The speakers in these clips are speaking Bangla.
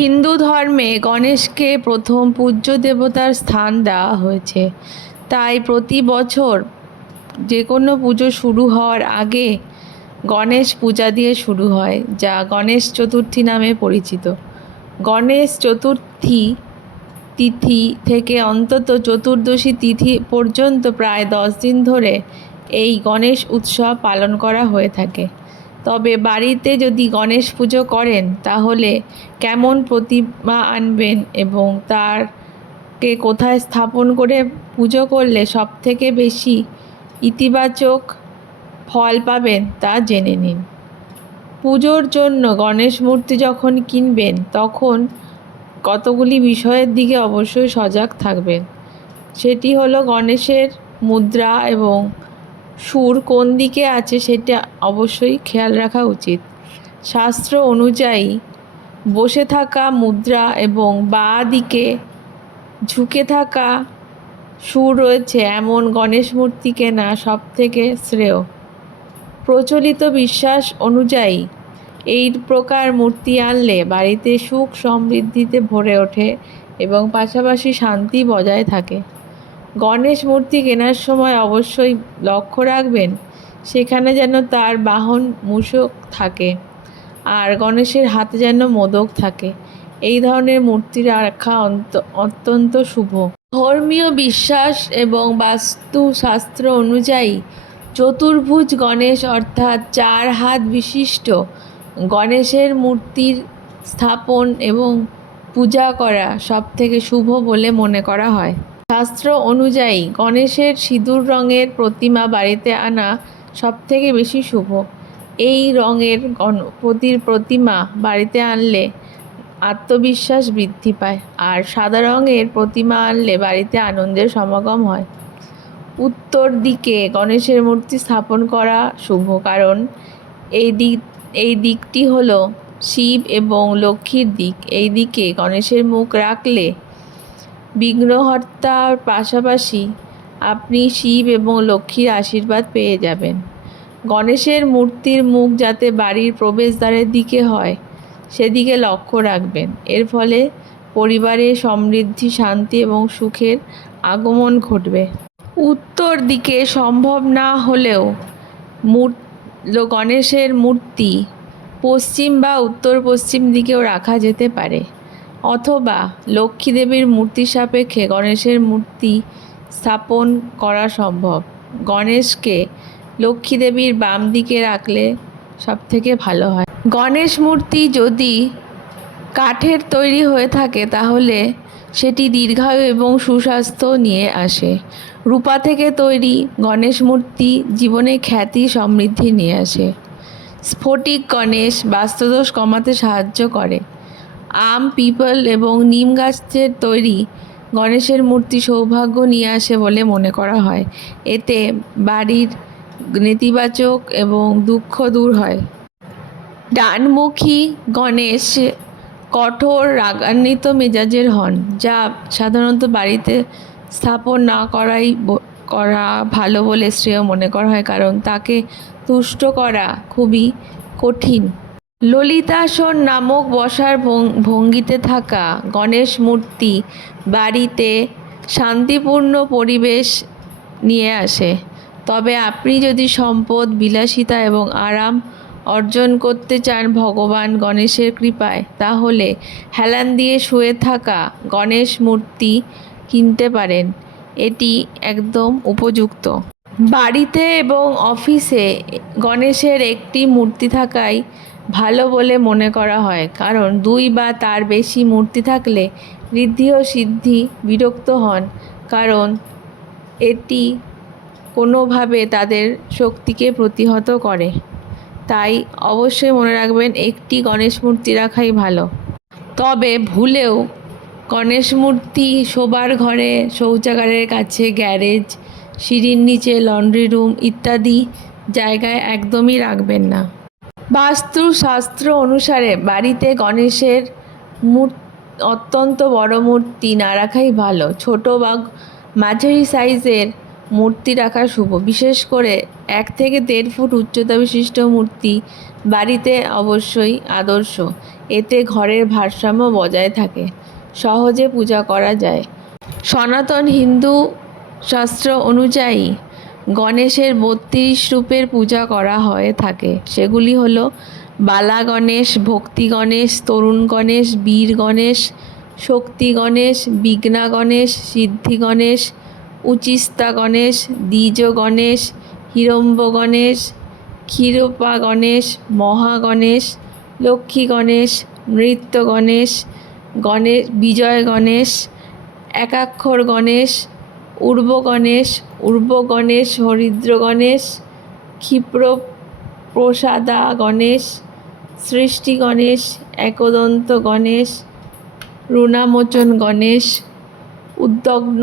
হিন্দু ধর্মে গণেশকে প্রথম পূজ্য দেবতার স্থান দেওয়া হয়েছে। তাই প্রতি বছর যে কোনো পুজো শুরু হওয়ার আগে গণেশ পূজা দিয়ে শুরু হয়, যা গণেশ চতুর্থী নামে পরিচিত। গণেশ চতুর্থী তিথি থেকে অন্তত চতুর্দশী তিথি পর্যন্ত প্রায় দশ দিন ধরে এই গণেশ উৎসব পালন করা হয়ে থাকে। তবে বাড়িতে যদি গণেশ পুজো করেন, তাহলে কেমন প্রতিমা আনবেন এবং তারকে কোথায় স্থাপন করে পুজো করলে সবথেকে বেশি ইতিবাচক ফল পাবেন তা জেনে নিন। পুজোর জন্য গণেশ মূর্তি যখন কিনবেন, তখন কতগুলি বিষয়ের দিকে অবশ্যই সজাগ থাকবেন। সেটি হলো গণেশের মুদ্রা এবং সুর কোন দিকে আছে সেটা অবশ্যই খেয়াল রাখা উচিত। শাস্ত্র অনুযায়ী বসে থাকা মুদ্রা এবং বাঁ দিকে ঝুঁকে থাকা সুর রয়েছে এমন গণেশ মূর্তি কেনা সব থেকে শ্রেয়। প্রচলিত বিশ্বাস অনুযায়ী এই প্রকার মূর্তি আনলে বাড়িতে সুখ সমৃদ্ধিতে ভরে ওঠে এবং পাশাপাশি শান্তি বজায় থাকে। গণেশ মূর্তি কেনার সময় অবশ্যই লক্ষ্য রাখবেন, সেখানে যেন তার বাহন মূষক থাকে আর গণেশের হাতে যেন মোদক থাকে। এই ধরনের মূর্তি রাখা অত্যন্ত শুভ। ধর্মীয় বিশ্বাস এবং বাস্তুশাস্ত্র অনুযায়ী চতুর্ভুজ গণেশ অর্থাৎ চার হাত বিশিষ্ট গণেশের মূর্তির স্থাপন এবং পূজা করা সবথেকে শুভ বলে মনে করা হয়। শাস্ত্র অনুযায়ী গণেশের সিঁদুর রঙের প্রতিমা বাড়িতে আনা সবথেকে বেশি শুভ। এই রঙের গণপতির প্রতিমা বাড়িতে আনলে আত্মবিশ্বাস বৃদ্ধি পায় আর সাদা রঙের প্রতিমা আনলে বাড়িতে আনন্দের সমাগম হয়। উত্তর দিকে গণেশের মূর্তি স্থাপন করা শুভ কারণ এই দিক, এই দিকটি হলো শিব এবং লক্ষ্মীর দিক। এই দিকে গণেশের মুখ রাখলে বিঘ্নহর্তার পাশাপাশি আপনি শিব এবং লক্ষ্মীর আশীর্বাদ পেয়ে যাবেন। গণেশের মূর্তির মুখ যাতে বাড়ির প্রবেশদ্বারের দিকে হয়, সেদিকে লক্ষ্য রাখবেন। এর ফলে পরিবারে সমৃদ্ধি, শান্তি এবং সুখের আগমন ঘটবে। উত্তর দিকে সম্ভব না হলেও গণেশের মূর্তি পশ্চিম বা উত্তর পশ্চিম দিকেও রাখা যেতে পারে। অথবা লক্ষ্মী দেবীর মূর্তি সাপেক্ষে গণেশের মূর্তি স্থাপন করা সম্ভব। গণেশকে লক্ষ্মী দেবীর বাম দিকে রাখলে সবথেকে ভালো হয়। গণেশ মূর্তি যদি কাঠের তৈরি হয়ে থাকে, তাহলে সেটি দীর্ঘায়ু এবং সুস্বাস্থ্য নিয়ে আসে। রূপা থেকে তৈরি গণেশ মূর্তি জীবনে খ্যাতি সমৃদ্ধি নিয়ে আসে। স্ফটিক গণেশ বাস্তুদোষ কমাতে সাহায্য করে। আম, পিপল এবং নিম গাছের তৈরি গণেশের মূর্তি সৌভাগ্য নিয়ে আসে বলে মনে করা হয়। এতে বাড়ির নেতিবাচক এবং দুঃখ দূর হয়। ডানমুখী গণেশ কঠোর রাগান্বিত মেজাজের হন, যা সাধারণত বাড়িতে স্থাপন না করাই করা ভালো বলে শ্রেয় মনে করা হয়, কারণ তাকে তুষ্ট করা খুবই কঠিন। ললিতাসন নামক বসার ভঙ্গিতে থাকা গণেশ মূর্তি বাড়িতে শান্তিপূর্ণ পরিবেশ নিয়ে আসে। তবে আপনি যদি সম্পদ, বিলাসিতা এবং আরাম অর্জন করতে চান ভগবান গণেশের কৃপায়, তাহলে হেলান দিয়ে শুয়ে থাকা গণেশ মূর্তি কিনতে পারেন। এটি একদম উপযুক্ত। বাড়িতে এবং অফিসে গণেশের একটি মূর্তি থাকাই ভালো বলে মনে করা হয়। কারণ দুই বা তার বেশি মূর্তি থাকলে ঋদ্ধি ও সিদ্ধি বিরক্ত হন। কারণ এটি কোনোভাবে তাদের শক্তিকে প্রতিহত করে। তাই অবশ্যই মনে রাখবেন, একটি গণেশ মূর্তি রাখাই ভালো। তবে ভুলেও গণেশ মূর্তি শোবার ঘরে, শৌচাগারের কাছে, গ্যারেজ, সিঁড়ির নিচে, লন্ড্রি রুম ইত্যাদি জায়গায় একদমই রাখবেন না। বাস্তুশাস্ত্র অনুসারে বাড়িতে গণেশের মূর অত্যন্ত বড় মূর্তি না রাখাই ভালো। ছোট বা মাঝারি সাইজের মূর্তি রাখা শুভ। বিশেষ করে এক থেকে দেড় ফুট উচ্চতা বিশিষ্ট মূর্তি বাড়িতে অবশ্যই আদর্শ। এতে ঘরের ভারসাম্য বজায় থাকে। সহজে পূজা করা যায়। সনাতন হিন্দু শাস্ত্র অনুযায়ী গণেশের বত্রিশ রূপের পূজা করা হয়ে থাকে। সেগুলি হলো বালা গণেশ, ভক্তি গণেশ, তরুণ গণেশ, বীর গণেশ, শক্তি গণেশ, বিঘ্না গণেশ, সিদ্ধি গণেশ, উচিস্তা গণেশ, দ্বিজ গণেশ, হিরম্ব গণেশ, ক্ষীরপা গণেশ, মহা গণেশ, লক্ষ্মী গণেশ, নৃত্য গণেশ গণেশ বিজয় গণেশ, একাক্ষর গণেশ উর্ব গণেশ উর্ব গণেশ হরিদ্র গণেশ ক্ষিপ্র প্রসাদা গণেশ সৃষ্টি গণেশ একদন্ত গণেশ রুণামোচন গণেশ উদ্যগ্ন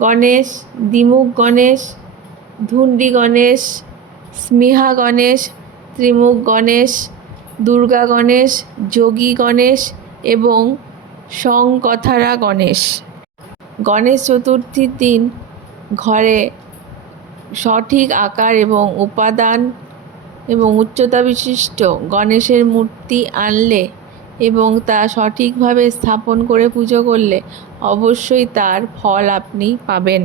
গণেশ দ্বিমুখ গণেশ ধুন্ডি গণেশ স্মিহা গণেশ ত্রিমুখ গণেশ দুর্গা গণেশ যোগী গণেশ এবং সংকথারা গণেশ গণেশ চতুর্থীর দিন ঘরে সঠিক আকার এবং উপাদান এবং উচ্চতা বিশিষ্ট গণেশের মূর্তি আনলে এবং তা সঠিকভাবে স্থাপন করে পুজো করলে অবশ্যই তার ফল আপনি পাবেন।